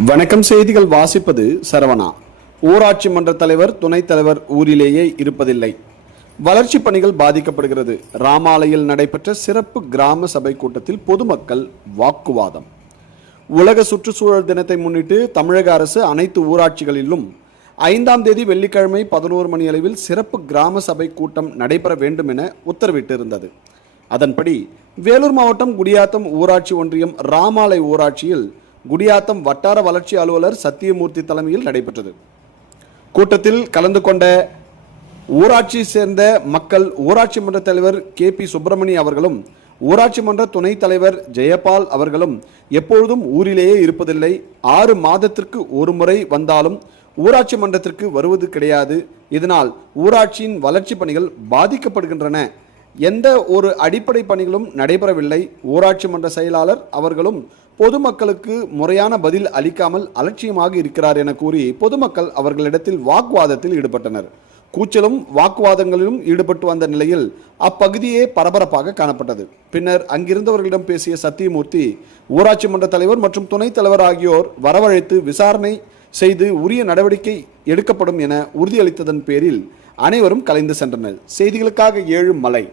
வணக்கம். செய்திகள் வாசிப்பது சரவணா. ஊராட்சி மன்ற தலைவர், துணைத் தலைவர் ஊரிலேயே இருப்பதில்லை. வளர்ச்சி பணிகள் பாதிக்கப்படுகிறது. ராமாலையில் நடைபெற்ற சிறப்பு கிராம சபை கூட்டத்தில் பொதுமக்கள் வாக்குவாதம். உலக சுற்றுச்சூழல் தினத்தை முன்னிட்டு தமிழக அரசு அனைத்து ஊராட்சிகளிலும் 5ஆம் தேதி வெள்ளிக்கிழமை 11 மணி அளவில் சிறப்பு கிராம சபை கூட்டம் நடைபெற வேண்டும் என உத்தரவிட்டிருந்தது. அதன்படி வேலூர் மாவட்டம் குடியாத்தம் ஊராட்சி ஒன்றியம் ராமாலை ஊராட்சியில் குடியாத்தம் வட்டார வளர்ச்சி அலுவலர் சத்தியமூர்த்தி தலைமையில் நடைபெற்றது. கூட்டத்தில் கலந்து கொண்ட ஊராட்சியை சேர்ந்த மக்கள் ஊராட்சி மன்ற தலைவர் KP சுப்பிரமணி அவர்களும் ஊராட்சி மன்ற துணைத் தலைவர் ஜெயபால் அவர்களும் எப்பொழுதும் ஊரிலேயே இருப்பதில்லை, 6 மாதத்திற்கு ஒரு முறை வந்தாலும் ஊராட்சி மன்றத்திற்கு வருவது கிடையாது, இதனால் ஊராட்சியின் வளர்ச்சி பணிகள் பாதிக்கப்படுகின்றன, எந்த ஒரு அடிப்படை பணிகளும் நடைபெறவில்லை, ஊராட்சி மன்ற செயலாளர் அவர்களும் பொதுமக்களுக்கு முறையான பதில் அளிக்காமல் அலட்சியமாக இருக்கிறார் என கூறி பொதுமக்கள் அவர்களிடத்தில் வாக்குவாதத்தில் ஈடுபட்டனர். கூச்சலும் வாக்குவாதங்களிலும் ஈடுபட்டு வந்த நிலையில் அப்பகுதியே பரபரப்பாக காணப்பட்டது. பின்னர் அங்கிருந்தவர்களிடம் பேசிய சத்தியமூர்த்தி, ஊராட்சி மன்ற தலைவர் மற்றும் துணைத் தலைவர் ஆகியோர் வரவழைத்து விசாரணை செய்து உரிய நடவடிக்கை எடுக்கப்படும் என உறுதியளித்ததன் பேரில் அனைவரும் கலைந்து சென்றனர். செய்திகளுக்காக 7 மலை.